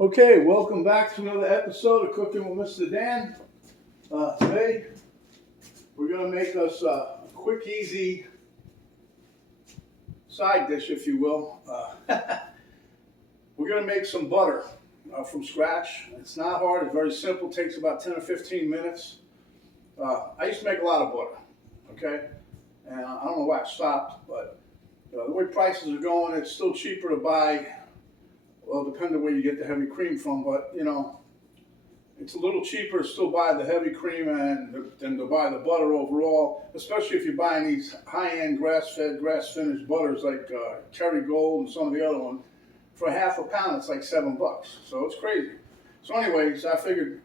Okay, welcome back to another episode of Cooking with Mr. Dan. Today, we're going to make us a quick, easy side dish, if you will. We're going to make some butter from scratch. It's not hard, it's very simple, it takes about 10 or 15 minutes. I used to make a lot of butter, okay? And I don't know why I stopped, but the way prices are going, it's still cheaper to buy. Well, depending on where you get the heavy cream from, but it's a little cheaper to still buy the heavy cream than to buy the butter overall, especially if you're buying these high-end grass-fed, grass-finished butters like Kerrygold and some of the other ones. For half a pound, it's like $7, so it's crazy. So anyways, I figured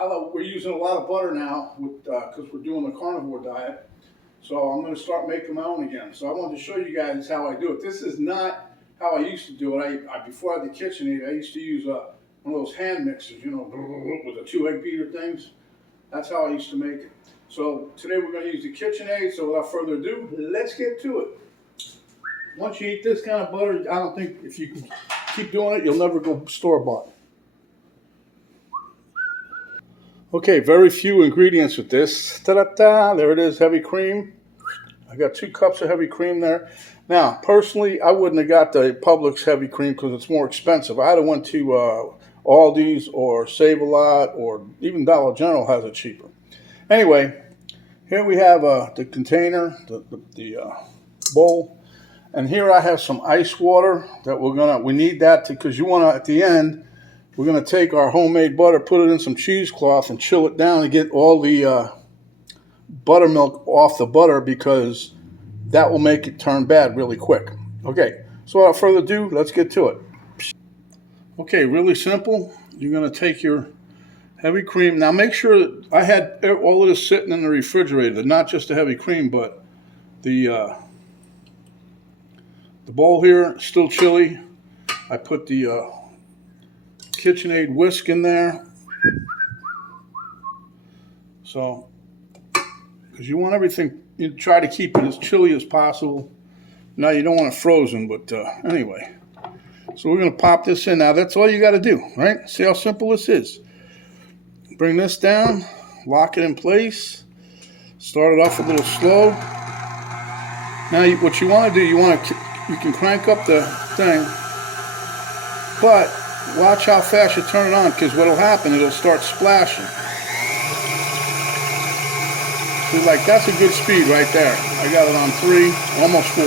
we're using a lot of butter now because we're doing the carnivore diet, so I'm going to start making my own again. So I wanted to show you guys how I do it. This is not how I used to do it. Before I had the KitchenAid, I used to use one of those hand mixers, with the 2 egg beater things. That's how I used to make it. So today we're going to use the KitchenAid. So without further ado, let's get to it. Once you eat this kind of butter, I don't think if you can keep doing it, you'll never go store-bought. Okay, very few ingredients with this. Ta-da-da! There it is, heavy cream. I got 2 cups of heavy cream there. Now, personally, I wouldn't have got the Publix heavy cream because it's more expensive. I had to went to Aldi's or Save-A-Lot, or even Dollar General has it cheaper. Anyway, here we have the container, the bowl, and here I have some ice water that we need that because you want to, at the end, we're going to take our homemade butter, put it in some cheesecloth and chill it down and get all the buttermilk off the butter because that will make it turn bad really quick. Okay, so without further ado, let's get to it. Okay, really simple. You're going to take your heavy cream. Now make sure that I had all of this sitting in the refrigerator, not just the heavy cream, but the bowl here, still chilly. I put the KitchenAid whisk in there. So, because you want everything, you try to keep it as chilly as possible. Now you don't want it frozen, but anyway. So we're going to pop this in. Now that's all you got to do, right? See how simple this is. Bring this down, lock it in place. Start it off a little slow. Now what you want to do, you can crank up the thing, but watch how fast you turn it on because what'll happen, it'll start splashing. Like that's a good speed right there. I got it on 3, almost 4.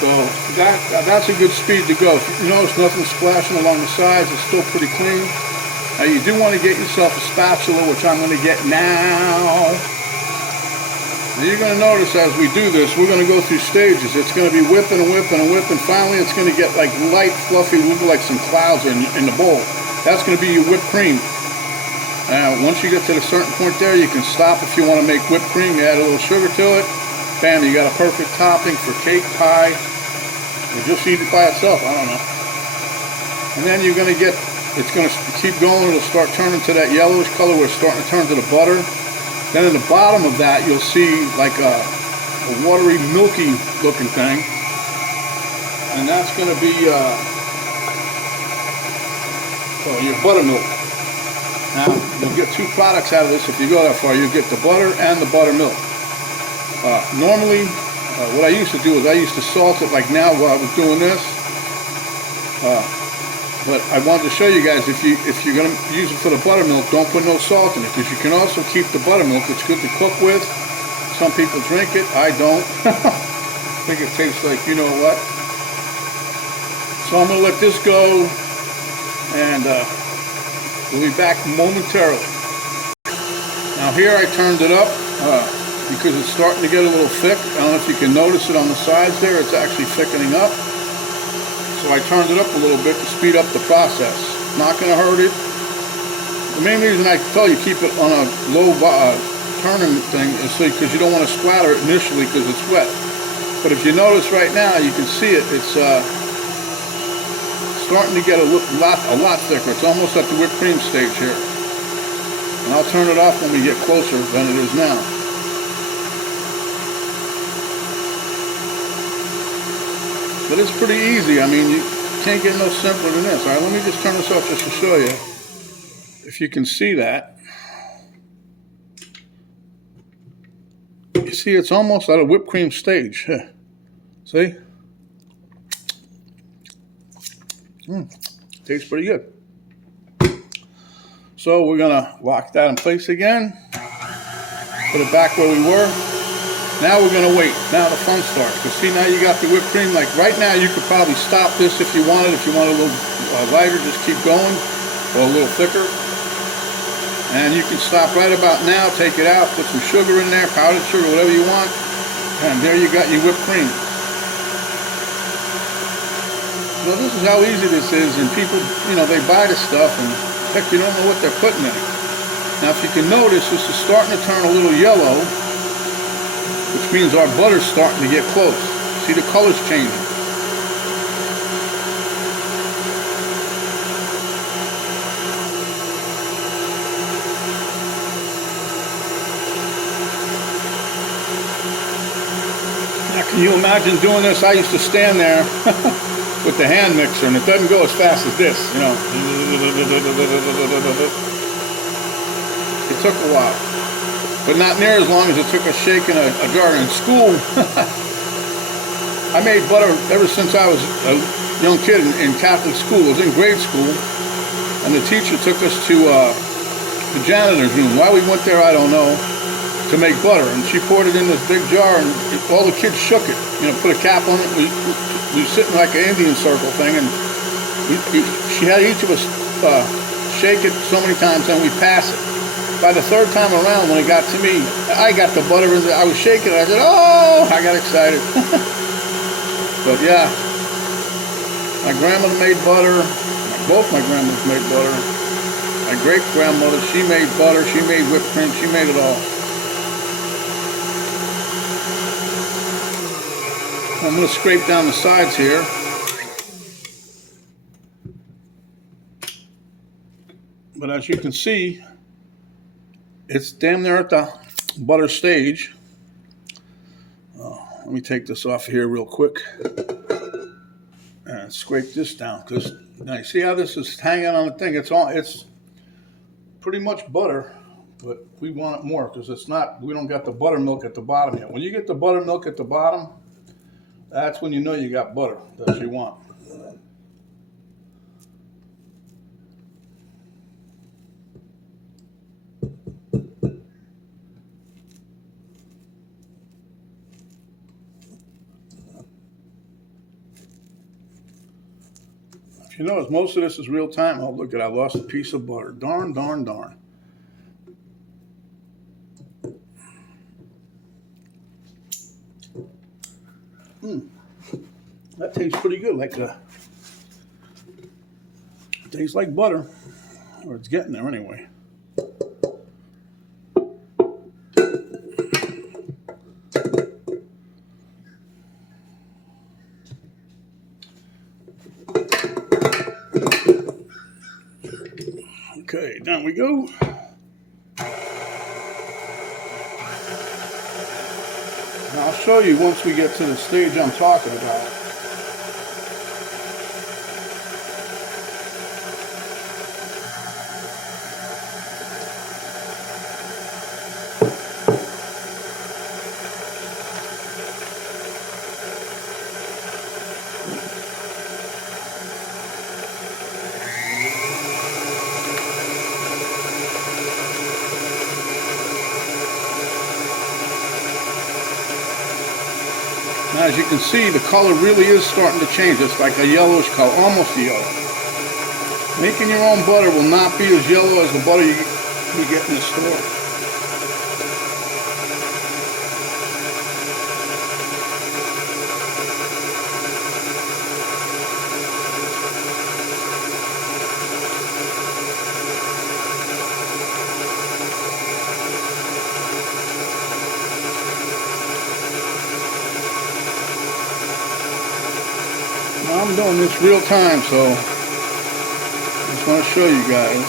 So that's a good speed to go. You notice nothing splashing along the sides. It's still pretty clean. Now you do want to get yourself a spatula, which I'm going to get now. Now you're going to notice as we do this, we're going to go through stages. It's going to be whipping and whipping and whipping. Finally, it's going to get like light, fluffy, look like some clouds in the bowl. That's going to be your whipped cream. Now, once you get to a certain point there, you can stop if you want to make whipped cream. You add a little sugar to it. Bam, you got a perfect topping for cake, pie, or just eat it by itself. I don't know. And then you're going to get, it's going to keep going. It'll start turning to that yellowish color where it's starting to turn to the butter. Then at the bottom of that, you'll see like a watery, milky looking thing. And that's going to be your buttermilk. Now, you'll get 2 products out of this if you go that far. You'll get the butter and the buttermilk. Normally, what I used to do is I used to salt it like now while I was doing this. But I wanted to show you guys, if you're going to use it for the buttermilk, don't put no salt in it because you can also keep the buttermilk. It's good to cook with. Some people drink it. I don't. I think it tastes like you know what. So I'm going to let this go and we'll be back momentarily. Now here I turned it up because it's starting to get a little thick. I don't know if you can notice it on the sides there. It's actually thickening up. So I turned it up a little bit to speed up the process. Not going to hurt it. The main reason I tell you keep it on a low turning thing is because you don't want to splatter it initially because it's wet. But if you notice right now, you can see it. It's starting to get a lot thicker. It's almost at the whipped cream stage here. And I'll turn it off when we get closer than it is now. But it's pretty easy. I mean, you can't get no simpler than this. All right, let me just turn this off just to show you. If you can see that. You see, it's almost at a whipped cream stage. See? Tastes pretty good. So we're gonna lock that in place again. Put it back where we were. Now we're gonna wait. Now the fun starts. Because see, now you got the whipped cream. Like right now, you could probably stop this if you wanted. If you want a little lighter, just keep going, or a little thicker. And you can stop right about now. Take it out. Put some sugar in there, powdered sugar, whatever you want. And there you got your whipped cream. So this is how easy this is. And people, they buy this stuff, and heck, you don't know what they're putting in it. Now, if you can notice, this is starting to turn a little yellow, which means our butter's starting to get close. See, the color's changing. Now, can you imagine doing this? I used to stand there with the hand mixer, and it doesn't go as fast as this, It took a while, but not near as long as it took us shaking a jar. In school, I made butter ever since I was a young kid in Catholic school. I was in grade school, and the teacher took us to the janitor's room. Why we went there, I don't know, to make butter. And she poured it in this big jar, and all the kids shook it. Put a cap on it. We were sitting like an Indian circle thing, and she had each of us shake it so many times, and we pass it. By the third time around, when it got to me, I got the butter in there. I was shaking it. I said, "Oh!" I got excited. But yeah, my grandmother made butter. Both my grandmothers made butter. My great grandmother, she made butter. She made whipped cream. She made it all. I'm going to scrape down the sides here. But as you can see, it's damn near at the butter stage. Let me take this off here real quick and scrape this down, because now you see how this is hanging on the thing. It's pretty much butter, but we want it more because we don't got the buttermilk at the bottom yet. When you get the buttermilk at the bottom, that's when you know you got butter that you want. If you notice, most of this is real time. Oh, look at, I lost a piece of butter. Darn, darn, darn. That tastes pretty good. It tastes like butter, or it's getting there anyway. Okay, down we go. Now I'll show you once we get to the stage I'm talking about. Now, as you can see, the color really is starting to change. It's like a yellowish color, almost a yellow. Making your own butter will not be as yellow as the butter you get in the store. I'm doing this real time, so I just want to show you guys.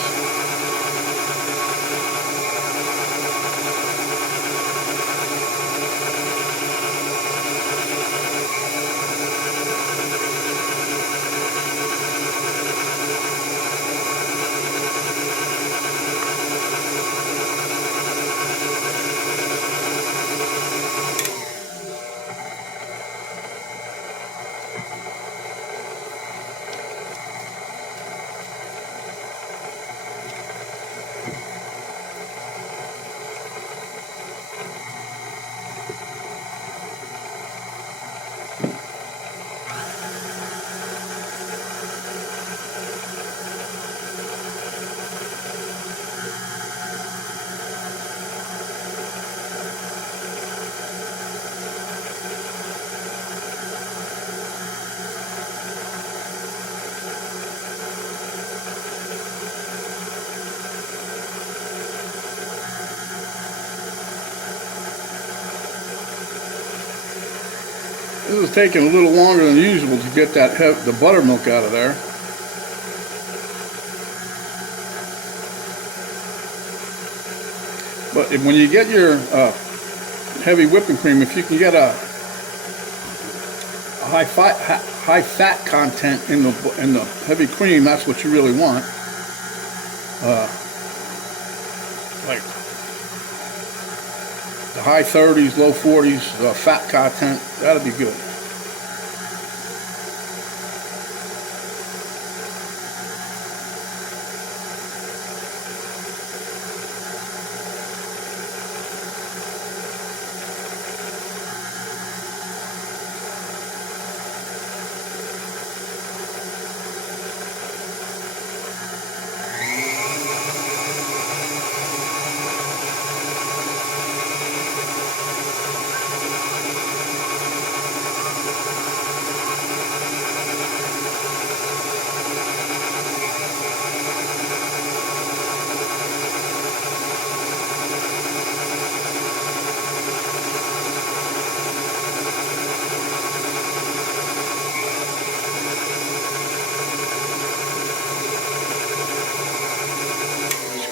This is taking a little longer than usual to get the buttermilk out of there. But when you get your heavy whipping cream, if you can get a high fat content in the heavy cream, that's what you really want. Like the high 30s, low 40s fat content, that'll be good.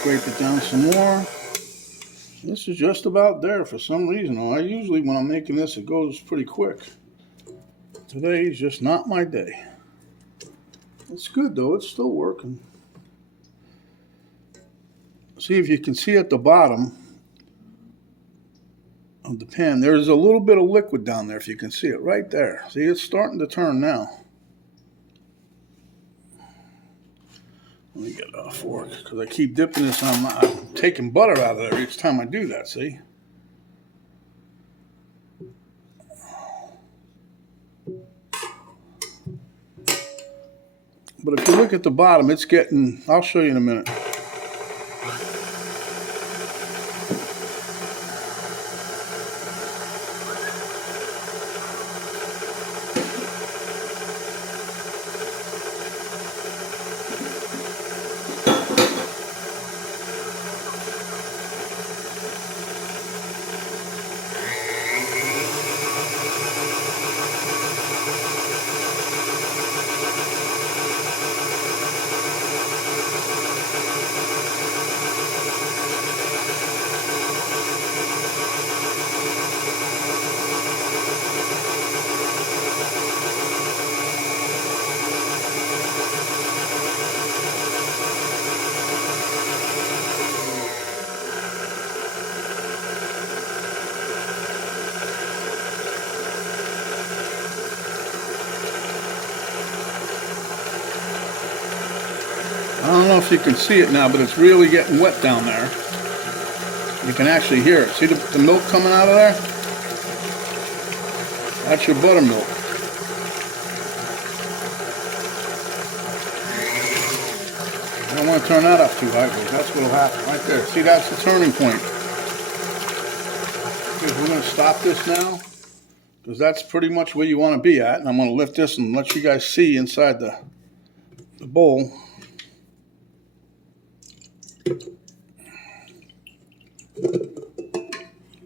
Scrape it down some more. This is just about there for some reason. I usually, when I'm making this, it goes pretty quick. Today's just not my day. It's good though, it's still working. See if you can see at the bottom of the pan, there's a little bit of liquid down there, if you can see it right there. See, it's starting to turn now. Let me get a fork, because I keep dipping this on I'm taking butter out of there each time I do that, see? But if you look at the bottom, it's getting, I'll show you in a minute. I don't know if you can see it now, but it's really getting wet down there. You can actually hear it. See the milk coming out of there? That's your buttermilk. I don't want to turn that up too high, because that's what will happen right there. See, that's the turning point. Okay, we're going to stop this now, because that's pretty much where you want to be at. And I'm going to lift this and let you guys see inside the bowl.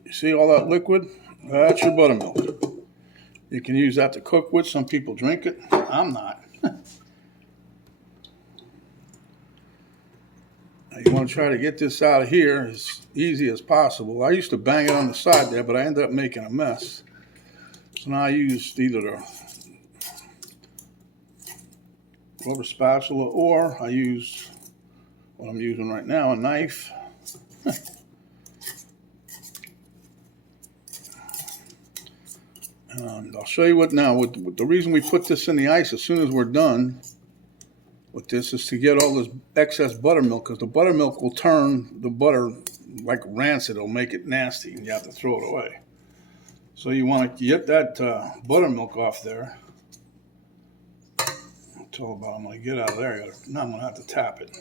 You see all that liquid? That's your buttermilk. You can use that to cook with. Some people drink it. I'm not. You want to try to get this out of here as easy as possible. I used to bang it on the side there, but I ended up making a mess. So now I use either the rubber spatula, or I use what I'm using right now, a knife. And I'll show you what now. With the reason we put this in the ice as soon as we're done with this is to get all this excess buttermilk, because the buttermilk will turn the butter like rancid. It'll make it nasty, and you have to throw it away. So you want to get that buttermilk off there. Until about I'm going to get out of there. Now I'm going to have to tap it.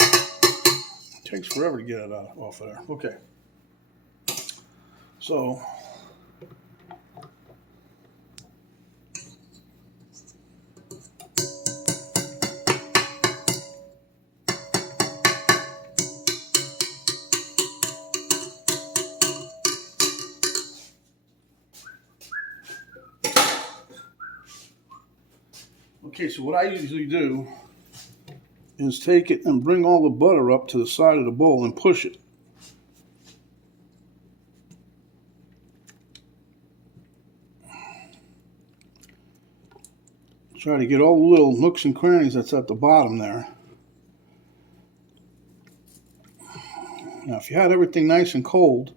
It takes forever to get it off of there. Okay. So Okay, so what I usually do is take it and bring all the butter up to the side of the bowl and push it. Try to get all the little nooks and crannies that's at the bottom there. Now, if you had everything nice and cold,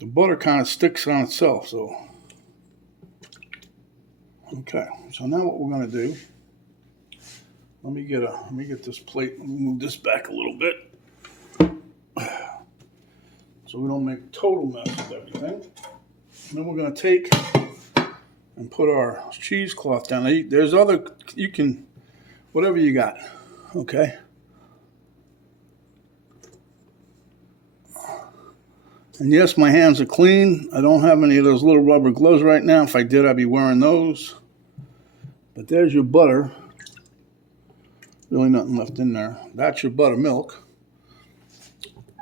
the butter kind of sticks on itself. So, okay. So now what we're going to do? Let me get this plate. Let me move this back a little bit, so we don't make a total mess of everything. And then we're going to take and put our cheesecloth down. Now, there's other, you can, whatever you got, okay? And yes, my hands are clean. I don't have any of those little rubber gloves right now. If I did, I'd be wearing those. But there's your butter. Really nothing left in there. That's your buttermilk.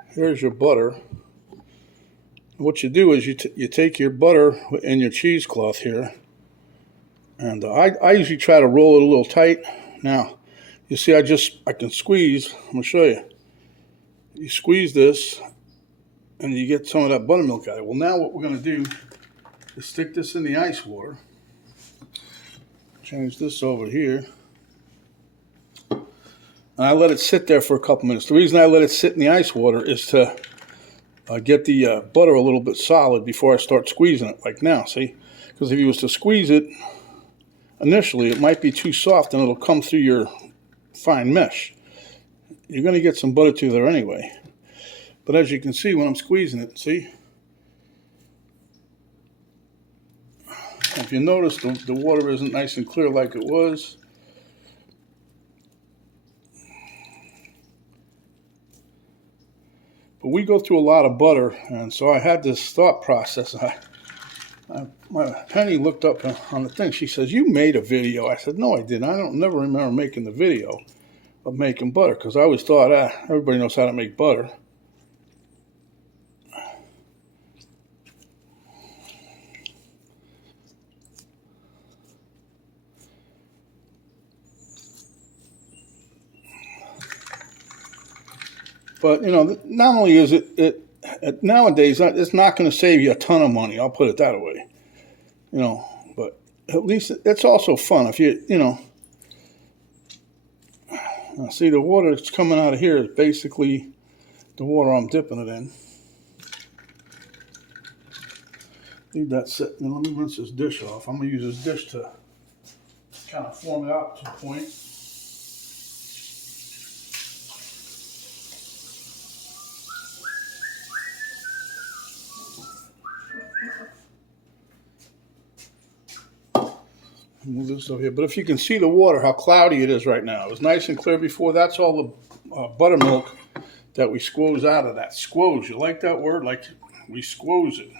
Here's your butter. What you do is you take your butter and your cheesecloth here. And I usually try to roll it a little tight. Now, you see I can squeeze. I'm going to show you. You squeeze this, and you get some of that buttermilk out of it. Well, now what we're going to do is stick this in the ice water. Change this over here. And I let it sit there for a couple minutes. The reason I let it sit in the ice water is to get the butter a little bit solid before I start squeezing it, like now, see? Because if you was to squeeze it initially, it might be too soft and it'll come through your fine mesh. You're going to get some butter through there anyway. But as you can see when I'm squeezing it, see? If you notice, the water isn't nice and clear like it was. But we go through a lot of butter, and so I had this thought process. My Penny looked up on the thing. She says, "You made a video." I said, "No, I didn't. I don't never remember making the video of making butter, because I always thought, everybody knows how to make butter." But, you know, not only is it nowadays, it's not going to save you a ton of money. I'll put it that way. You know, but at least it's also fun. If you know, see the water that's coming out of here is basically the water I'm dipping it in. Leave that sit. Now let me rinse this dish off. I'm going to use this dish to kind of form it out to a point. Move this over here. But if you can see the water, how cloudy it is right now. It was nice and clear before. That's all the buttermilk that we squoze out of that. Squoze. You like that word? Like we squoze it.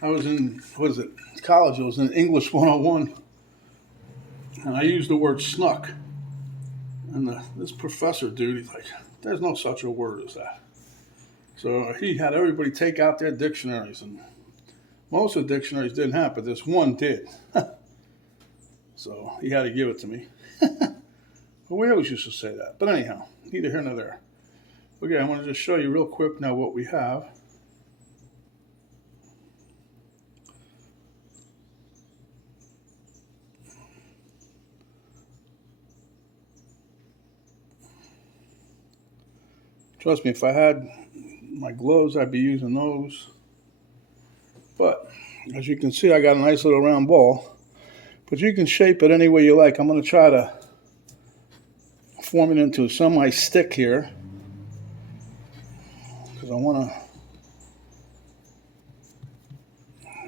I was in, college. I was in English 101. And I used the word snuck. And this professor dude, he's like, "There's no such a word as that." So he had everybody take out their dictionaries, and most of the dictionaries didn't have, but this one did. So he had to give it to me. But we always used to say that. But anyhow, neither here nor there. Okay, I want to just show you real quick now what we have. Trust me, if I had my gloves, I'd be using those. But as you can see, I got a nice little round ball. But you can shape it any way you like. I'm going to try to form it into a semi-stick here, because I want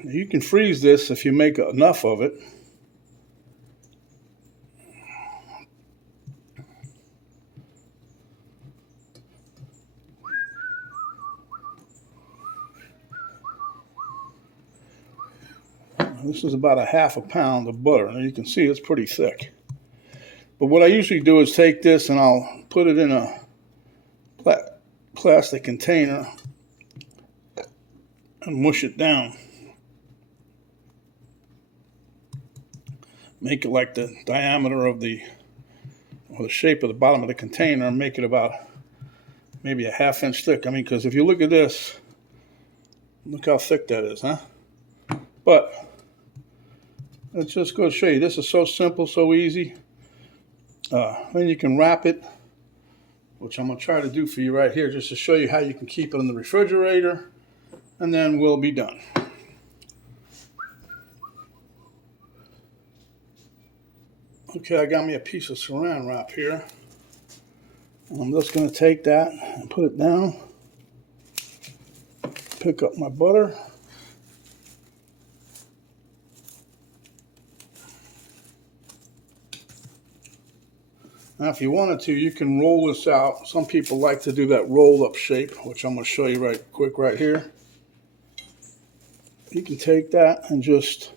to. You can freeze this if you make enough of it. This is about a half a pound of butter, and you can see it's pretty thick. But what I usually do is take this and I'll put it in a plastic container, and mush it down. Make it like the diameter of the shape of the bottom of the container, and make it about maybe a ½ inch thick. I mean, because if you look at this, look how thick that is, huh? But let's just go show you. This is so simple, so easy. Then you can wrap it, which I'm going to try to do for you right here, just to show you how you can keep it in the refrigerator, and then we'll be done. Okay, I got me a piece of saran wrap here. I'm just going to take that and put it down. Pick up my butter. Now, if you wanted to, you can roll this out. Some people like to do that roll-up shape, which I'm going to show you right quick right here. You can take that and just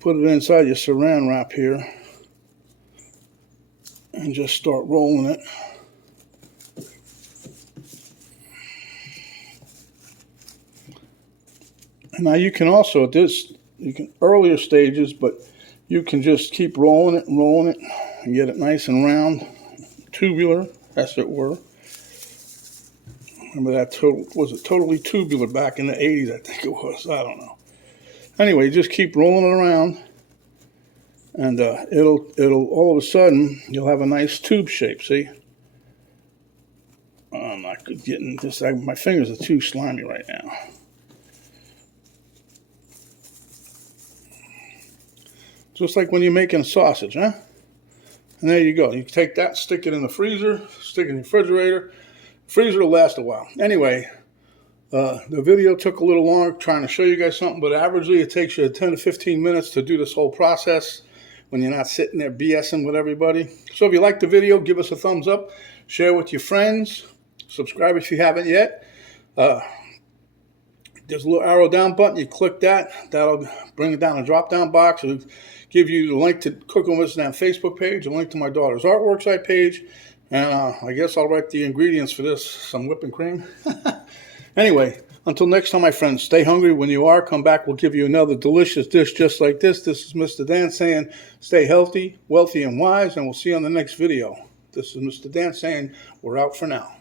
put it inside your saran wrap here and just start rolling it. Now you can also, at this, you can earlier stages, but you can just keep rolling it and get it nice and round, tubular, as it were. Remember that, was it totally tubular back in the 80s, I think it was, I don't know. Anyway, just keep rolling it around, and it'll all of a sudden, you'll have a nice tube shape, see? I'm not getting this, my fingers are too slimy right now. Just like when you're making a sausage, huh? And there you go. You take that, stick it in the freezer, stick it in the refrigerator. Freezer will last a while. Anyway, the video took a little longer trying to show you guys something, but averagely it takes you 10 to 15 minutes to do this whole process when you're not sitting there BSing with everybody. So if you liked the video, give us a thumbs up, share with your friends, subscribe if you haven't yet. There's a little arrow down button. You click that. That'll bring it down a drop-down box. It'll give you the link to Cooking with Stan Facebook page, a link to my daughter's artwork site page, and I guess I'll write the ingredients for this, some whipping cream. Anyway, until next time, my friends, stay hungry. When you are, come back. We'll give you another delicious dish just like this. This is Mr. Dan saying stay healthy, wealthy, and wise, and we'll see you on the next video. This is Mr. Dan saying we're out for now.